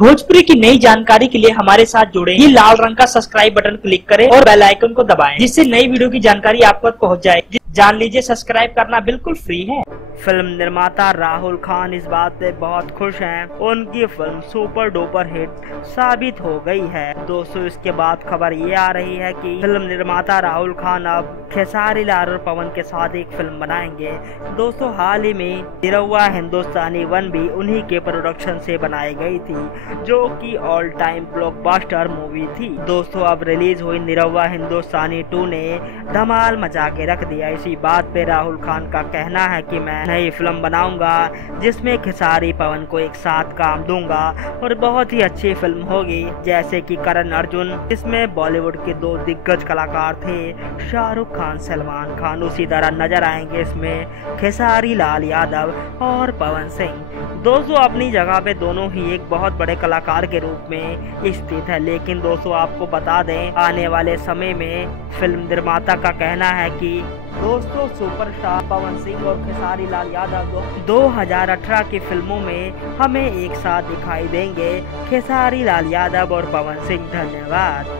भोजपुरी की नई जानकारी के लिए हमारे साथ जुड़े ये लाल रंग का सब्सक्राइब बटन क्लिक करें और बेल आइकन को दबाएं, जिससे नई वीडियो की जानकारी आप तक पहुंच जाए। जान लीजिए, सब्सक्राइब करना बिल्कुल फ्री है। फिल्म निर्माता राहुल खान इस बात से बहुत खुश हैं, उनकी फिल्म सुपर डुपर हिट साबित हो गई है। दोस्तों, इसके बाद खबर ये आ रही है कि फिल्म निर्माता राहुल खान अब खेसारी लाल और पवन के साथ एक फिल्म बनाएंगे। दोस्तों, हाल ही में निरहुआ हिंदुस्तानी 1 भी उन्हीं के प्रोडक्शन से बनाई गई थी, जो कि ऑल टाइम ब्लॉकबस्टर मूवी थी। दोस्तों, अब रिलीज हुई निरहुआ हिंदुस्तानी 2 ने धमाल मचा के रख दिया। इसी बात पे राहुल खान का कहना है कि मैं नई फिल्म बनाऊंगा जिसमें खेसारी पवन को एक साथ काम दूंगा और बहुत ही अच्छी फिल्म होगी। जैसे कि करण अर्जुन, इसमें बॉलीवुड के 2 दिग्गज कलाकार थे, शाहरुख खान, सलमान खान, उसी तरह नजर आएंगे इसमें खेसारी लाल यादव और पवन सिंह। दोस्तों, अपनी जगह पे दोनों ही एक बहुत बड़े कलाकार के रूप में स्थित है। लेकिन दोस्तों, आपको बता दें, आने वाले समय में फिल्म निर्माता का कहना है कि दोस्तों सुपरस्टार पवन सिंह और खेसारी लाल यादव 2018 की फिल्मों में हमें एक साथ दिखाई देंगे। खेसारी लाल यादव और पवन सिंह। धन्यवाद।